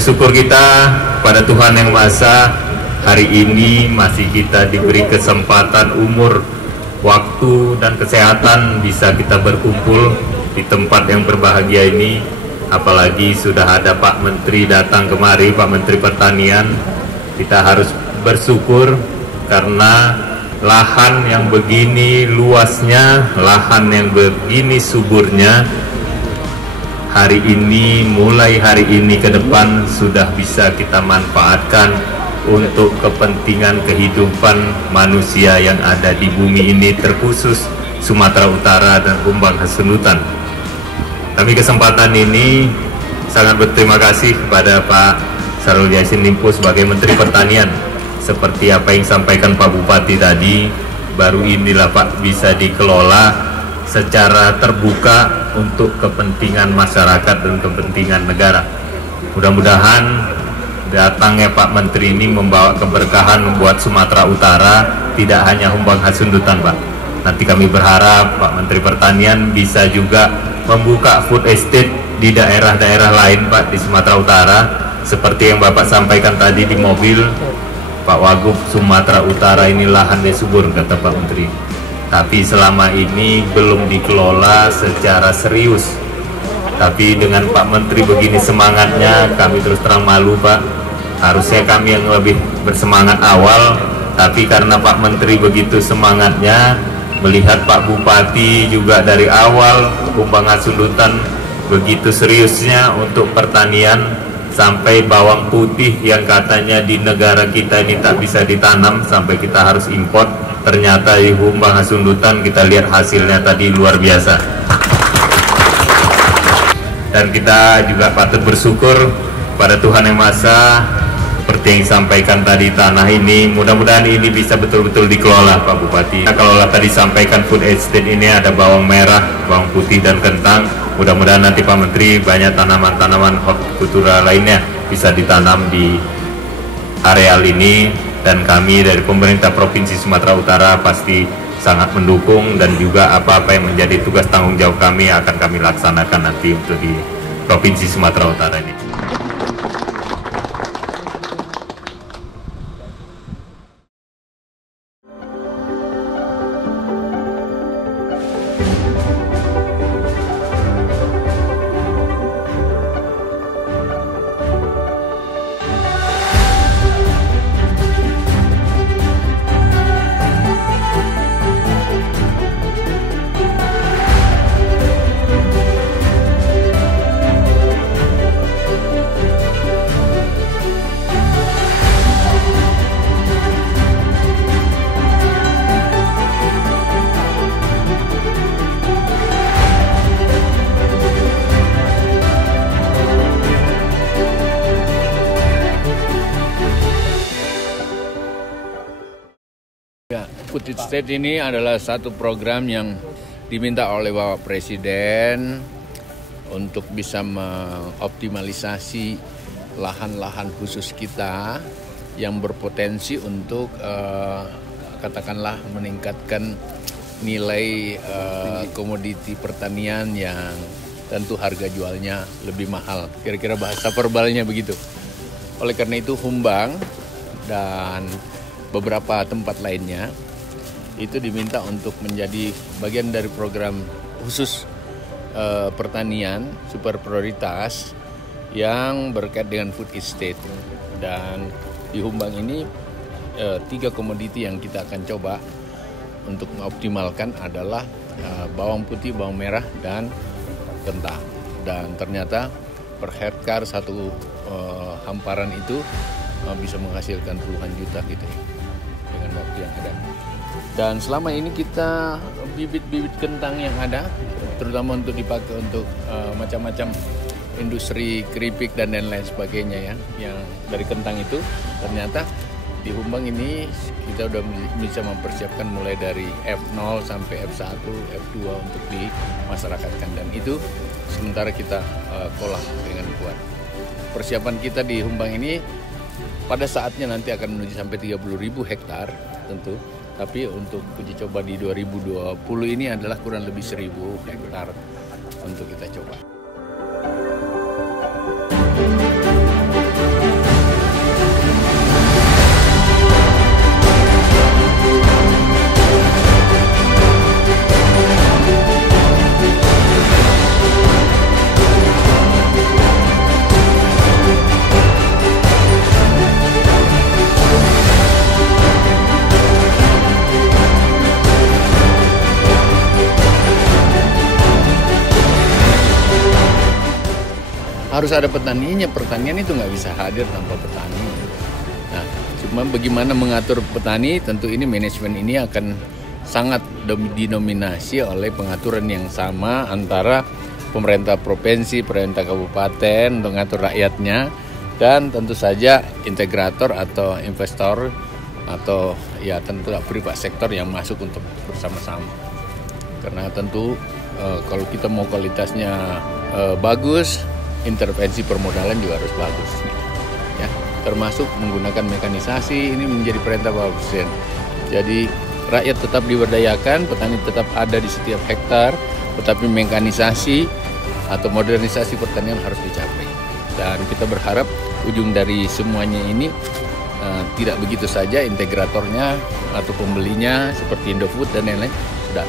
Bersyukur kita pada Tuhan Yang Maha Esa, hari ini masih kita diberi kesempatan, umur, waktu, dan kesehatan bisa kita berkumpul di tempat yang berbahagia ini. Apalagi sudah ada Pak Menteri datang kemari, Pak Menteri Pertanian. Kita harus bersyukur karena lahan yang begini luasnya, lahan yang begini suburnya, hari ini, mulai hari ini ke depan sudah bisa kita manfaatkan untuk kepentingan kehidupan manusia yang ada di bumi ini, terkhusus Sumatera Utara dan Humbang Hasundutan. Kami kesempatan ini sangat berterima kasih kepada Pak Syahrul Yassin Limpo sebagai Menteri Pertanian. Seperti apa yang disampaikan Pak Bupati tadi, baru inilah Pak bisa dikelola secara terbuka untuk kepentingan masyarakat dan kepentingan negara. Mudah-mudahan datangnya Pak Menteri ini membawa keberkahan membuat Sumatera Utara, tidak hanya Humbang Hasundutan, Pak. Nanti kami berharap Pak Menteri Pertanian bisa juga membuka food estate di daerah-daerah lain, Pak, di Sumatera Utara. Seperti yang Bapak sampaikan tadi di mobil, Pak Wagub, Sumatera Utara ini lahannya subur, kata Pak Menteri. Tapi selama ini belum dikelola secara serius. Tapi dengan Pak Menteri begini semangatnya, kami terus terang malu, Pak. Harusnya kami yang lebih bersemangat awal, tapi karena Pak Menteri begitu semangatnya, melihat Pak Bupati juga dari awal Humbang Hasundutan begitu seriusnya untuk pertanian, sampai bawang putih yang katanya di negara kita ini tak bisa ditanam, sampai kita harus import. Ternyata di Humbang Hasundutan kita lihat hasilnya tadi luar biasa. Dan kita juga patut bersyukur pada Tuhan Yang Maha Esa, seperti yang disampaikan tadi, tanah ini mudah-mudahan ini bisa betul-betul dikelola, Pak Bupati. Nah, kalau tadi sampaikan food estate ini ada bawang merah, bawang putih, dan kentang. Mudah-mudahan nanti Pak Menteri banyak tanaman-tanaman hortikultura lainnya bisa ditanam di areal ini. Dan kami dari pemerintah Provinsi Sumatera Utara pasti sangat mendukung, dan juga apa-apa yang menjadi tugas tanggung jawab kami akan kami laksanakan nanti untuk di Provinsi Sumatera Utara ini. Food estate ini adalah satu program yang diminta oleh Bapak Presiden untuk bisa mengoptimalisasi lahan-lahan khusus kita yang berpotensi untuk katakanlah meningkatkan nilai komoditi pertanian yang tentu harga jualnya lebih mahal. Kira-kira bahasa verbalnya begitu. Oleh karena itu Humbang dan beberapa tempat lainnya itu diminta untuk menjadi bagian dari program khusus pertanian super prioritas yang berkait dengan food estate. Dan di Humbang ini 3 komoditi yang kita akan coba untuk mengoptimalkan adalah bawang putih, bawang merah, dan kentang. Dan ternyata per hektar satu hamparan itu bisa menghasilkan puluhan juta gitu ya, dengan waktu yang ada. Dan selama ini kita bibit-bibit kentang yang ada, terutama untuk dipakai untuk macam-macam industri keripik dan lain sebagainya ya, yang dari kentang itu ternyata di Humbang ini kita udah bisa mempersiapkan mulai dari F0 sampai F1, F2 untuk dimasyarakatkan, dan itu sementara kita olah dengan kuat. Persiapan kita di Humbang ini pada saatnya nanti akan menuju sampai 30.000 hektar tentu. Tapi untuk uji coba di 2020 ini adalah kurang lebih 1.000 hektar untuk kita coba. harus ada petaninya. Pertanian itu nggak bisa hadir tanpa petani. Nah, cuma bagaimana mengatur petani, tentu ini manajemen ini akan sangat dinominasi oleh pengaturan yang sama antara pemerintah provinsi, pemerintah kabupaten untuk mengatur rakyatnya, dan tentu saja integrator atau investor atau ya tentu private sektor yang masuk untuk bersama-sama. Karena tentu kalau kita mau kualitasnya bagus, intervensi permodalan juga harus bagus. Ya, termasuk menggunakan mekanisasi, ini menjadi perintah Bapak Presiden. Jadi rakyat tetap diberdayakan, petani tetap ada di setiap hektar, tetapi mekanisasi atau modernisasi pertanian harus dicapai. Dan kita berharap ujung dari semuanya ini tidak begitu saja integratornya atau pembelinya seperti Indofood dan lain-lain sudah